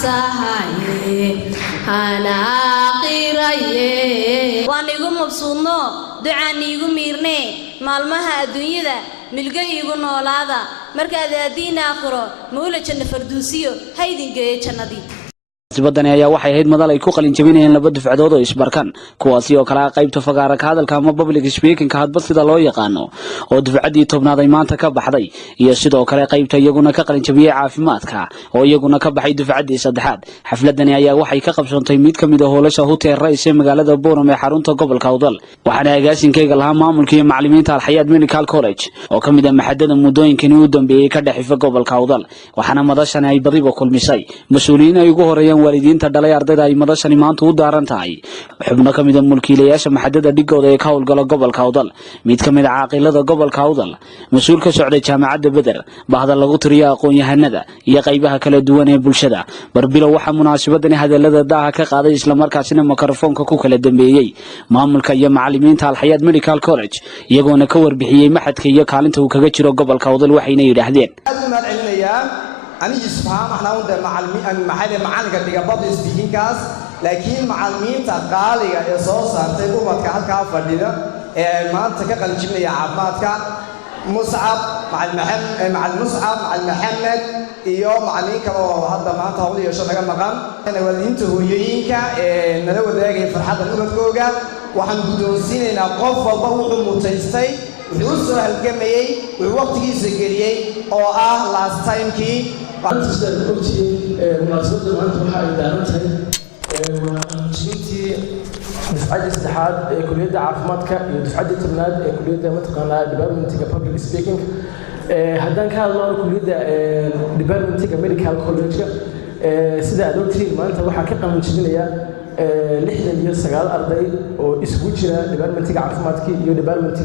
أفعتهاي أنا قريه وأنيقو مبسوطنو دعانيقو ميرني مالمها الدنيا ذا ملقايقو نولادا مركز الدين آخره مولة جنة فردوسيو هيدين جاية جنة دي sibadani ayaa waxay ahayd madal ay ku qalin jabinayeen laba dufcadood oo isbarkan kuwaasi oo kala qaybta fagaara ka hadalka ama public speaking ka hadba sida loo yaqaano oo dufcadii tobnaad ay maanta ka baxday iyo sidoo kale qaybta iyaguna ka qalin jabiyay caafimaadka oo iyaguna ka baxay dufcadii saddexaad xafladani ayaa waxay ka qabsantay mid kamid ah hoolasha hotel ra'iis ee magaalada Boorame ee xarunta gobolka Awdal waxaana agaasinkayga lahaa maamulka iyo macallimiinta Al-Hayat Medical College oo kamid ah maxadada mudooyinkii u dambeeyay ka dhaxifay gobolka Awdal waxaana madashan ay badiba kulmisay mas'uuliyiin ay ugu horeeyeen waalidiinta dhalay ardayda ay madashani maanta u daaran tahay xubno kamid ah mulkiilayaasha maxadada dhigooda ee ka howlgala gobolka Awdal mid kamid ah caaqilada gobolka Awdal mas'uul ka socday jaamacadda Badar bahda lagu tiriyo aqoon-yahanada iyo qaybaha kala duwan ee bulshada barbilo waxa munaasabadani hadalada daaha ka qaaday isla markaasina mikrofoonka ku kala dambeeyay maamulka iyo macallimiinta Al-Hayat Medical College iyagoona ka warbixiyay maxadka iyo kaalinta uu kaga jiro gobolka Awdal waxayna yiraahdeen أنا يسمع إحنا عند معلم كتيجا بدو سبيكين كاس لكن معلمين تقالي يسوس أنتبهوا ما تكحل كافردينا ما تكقل جملة عامات كا مصعب مع المصعب مع المحمد يوم معلمين كانوا هذا ما تهودي يشتغل مقام أنا ولينته هويين كا نلو ذاك فرحة الأمة كوجا وحن بدوسين إن قف والبوح متيستي ويوصل هالجمعي ووقت يسجلي أو last time كي أنتظر أختي مناسبة ما أنتم حايدانتها وجبتي دفعة استحاد كلية عافماتك دفعة تمناد كلية متقنة ديبارتمنت public speaking هذا كان الله كلية ديبارتمنت medical college سيدا دكتور ما أنت وحكينا من شدينا لحدا يسقال أرضي وإسقوطنا ديبارتمنت عافماتك ديبارتمنت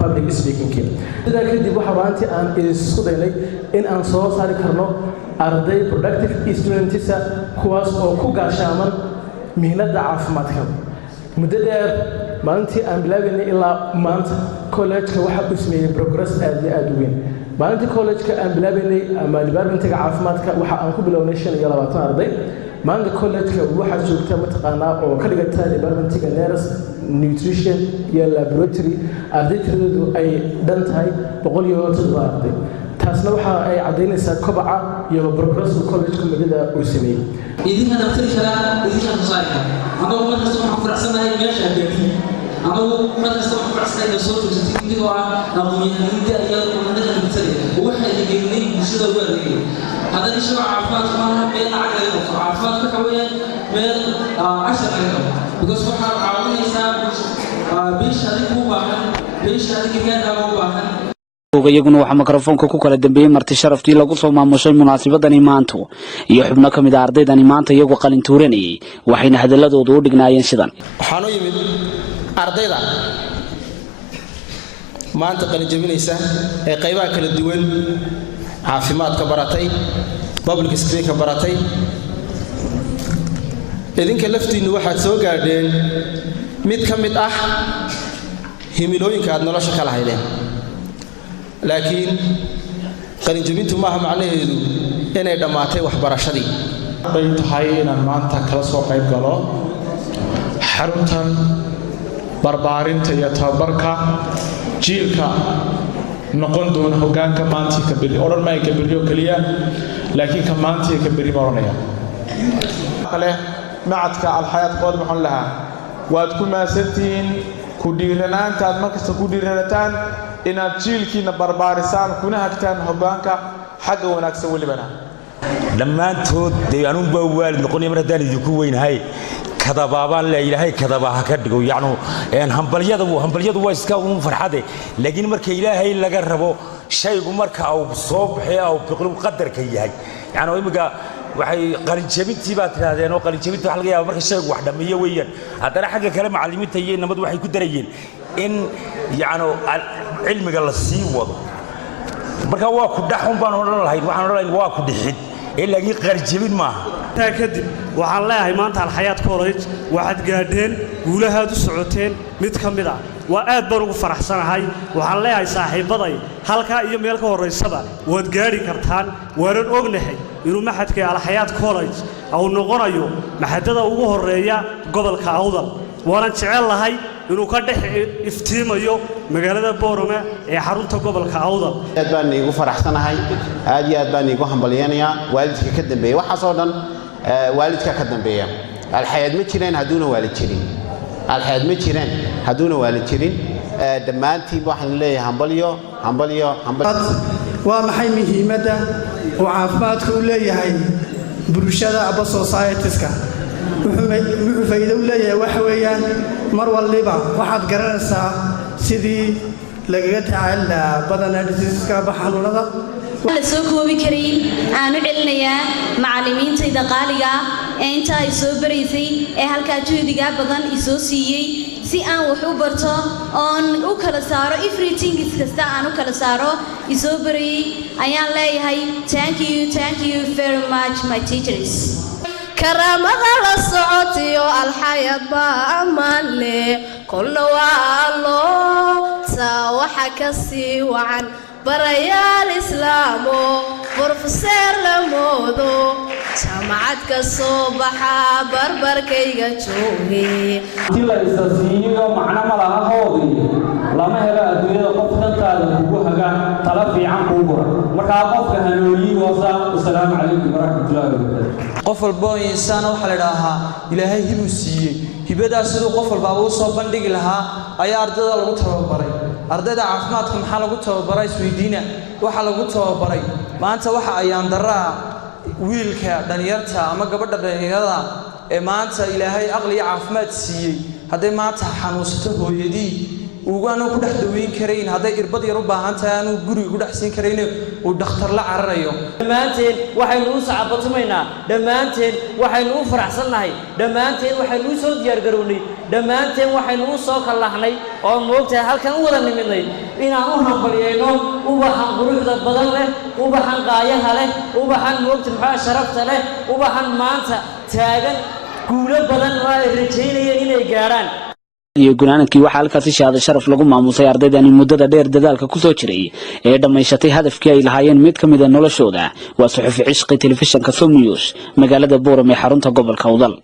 public speaking إذا كنت بحوانتي أن إسقوطني إن أنصار صار كرنو أرضي productive students كواس أو كوجا شامل مهنة عافماتك مدة ما أنت أم بلاغني إلا ما أنت كولج كواحد اسمه progress أدوين ما أنت كولج كأم بلاغني أما ديبارتمنت عافماتك واحد أنكو بلونيشن يلا بطن أرضي ما عندك كولج كواحد شغلته متقنة أو كلجة ديبارتمنت نيرس نيوتريشن يا لابوراتوري أرضي تريدو أي دنتاي بقول يوتر أرضي تاسنا وحا أي عدين سكبعة يا بروجرس وكولج كمدة وسمي. إذا هذا بتري كلام إذا كان صحيح أنا أول مرة أسمع فرصنا هاي ماشي أبدي أنا أول مرة أسمع فرصنا هاي صوت وتجديد دوا أبوي هندي أيام ومن هذا بتري وواحد يجيني مشهد أول يجي هذا الشيء عارفات ما بين عقلين عارفات كويا بين 10 كلام because واحد عاون يساب بيش هذا هو باهن بيش هذا كمان هو باهن iyaguna waxa mikrofoonka ku kala dambeeyay marti sharaftii lagu soo maamushay munaasabadani maanta iyo xubno kamid ah ardaydani maanta iyagu qalin tuuranayay waxayna hadaladoodu u dhignaayeen sidan waxaan u yimid ardayda maanta qalin jabinaysa ee qaybaha kala duwan caafimaadka baratay public speaking baratay idinka laftiinu waxaad soo gaadheen mid kamid ah himilooyinka aad nolosha kala haydeen laakiin qalin jabintu maaha macnaheedu inay dhamaatay waxbarashadii bay tahay inaan maanta kala soo qayb galo xaruntan barbaarinta iyo tababarka jiilka noqon doona hoggaanka maanta ka bari oran ma ka bariyo kaliya laakiin ka maanta ka bari maranaya kale macadka Al-Hayat College waxaan lahaa waad ku maasantiin ku dhiiranaanta aad markasta ku dhiiranataan inaad jiilkiina barbaarisaan kuna hagtaan hoggaanka xagga wanaagsan walibana dhammaantood deegaanunba waalid noqonaya mar haddaan idinku weynahay kadabaabaan la ilaahay kadabaha ka dhigo yacni hambalyadu waa iska uun farxade laakiin marka ilaahay laga rabo shaygu marka uu soo baxay oo biqlu qadarka yahay yacni imika waxay qalin jabintii baa tiraadeen oo qalin jabinta waxa laga yaabaa marka shaygu wax dhameeyo weeyaan haddana xagga kale macallimiinta iyo nabad waxay ku darayeen in yacni cilmiga la sii wado marka waa ku dhaxun baan oran lahayn waxaan oran lahayn waa ku dhixid ilaa ii qalin jabin maaha taa kadib waxaan leeyahay maanta Al-Hayat College waxaad gaadheen guulahaad u socoteen mid ka mid ah وآد بروق فرحسن هاي وحليها صاحب بضي هالك يوم يلقى الرئيسة وتجاري كرتان ورن أغنيه إنه ما حد على حياة كوليج أو نغنيو ما حد هذا هو الرئية قبل كعوضة وأنا شعل هاي إنه كده افتيم يو مجالات بورما يحرون تقبل كعوضة. أدبان يجو فرحسن هاي هذه أدبان يجو حنبليانيا والدك كدم بيه وحصادا والدك كدم بيه الحياة متشرين هدون والد شرين الحياة متشرين هدون والد شرين دمانتي بوحن ليه حنبليو ومحي مهمة وعافمات كلية هاي برشادة أبو سوسايتسكا وفايدة ولاية وحويان مروى الليبا واحد قرنسا سيدي لقيتها على بدنا ديسكا بحنولada la soo koobi karin aanu celinayaa macallimiinta qaaliga ee inta ay soo baraysay ee halka juhdiga badan isoo siiyay si aan wax u barto oon u kala saaro everything kasta aan u kala saaro isoo barayay ayaan leeyahay thank you very much my teachers كرامة الصوتي والحياة بأماني كل والله سوحك السوى عن بريا الإسلام بروفيسور لمودو جامعتك الصبح بربر كي جتشوهي تلا إساسية معنا ملاها هودي لما هلا الدنيا قفنا تلقوها تلفي عن كبر مركا قفك هنولي والسلام عليكم ورحمة الله وبركاته qof walba insaan waxa la ilaaha ilaahay hibu siiyay hibadaas sidoo qof walba uu soo bandhigi lahaa ayaa ardayda lagu tababaray ardayda caafimaadka maxaa lagu tababaray Sweden waxa lagu tababaray maanta waxa ayaan daraa wiilka dhalinyarta ama gabadha dhalinyarada ee maanta ilaahay aqli iyo caafimaad siiyay haday maanta xanuunsato hooyadii ugaana ku dhex daweyn kareen haday irbad yar u baahan tahay aanu guriga ku dhex siin kareen oo dhakhtar la cararayo dhamaanteen waxaynu u sacabatumaynaa dhamaanteen waxaynu u faraxsanahay dhamaanteen waxaynu soo diyaar garownay dhamaanteen waxaynu u soo kalahnay oo moogtahay halkan u wada nimidnay inaan u hambalyeeyno ubaxan quruxda badan leh ubaxan qaayaha leh ubaxan moogta maxaa sharafta leh ubaxan maanta taagan guulo badan oo ay rajaynayeen inay gaaraan iyo gunaanadkii waxa halkaasi shahaado sharaf lagu maamusay ardaydani muddada dheer dadaalka ku soo jiray ee dhameysatay hadafkii ay lahaayeen mid kamid ah noloshooda waa suxufi cishqi telefishinka Som News magaalada Boorame xarunta gobolka Awdal